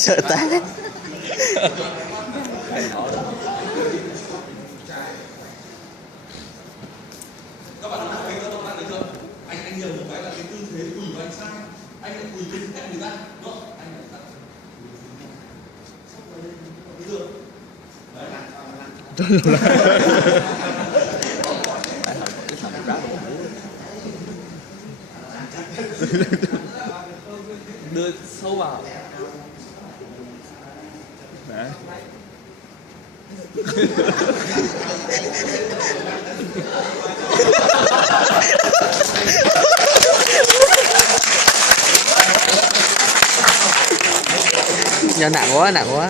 Sợ tá. Các bạn làm cái động tác đấy chưa? Anh nhớ một cái là cái tư thế quỳ của anh sai. Anh lại quỳ trên ép người ta, đúng không? Anh lại đặt. Sắp vào đây, được. Đưa sâu vào. Đấy. Do nặng quá, nặng quá.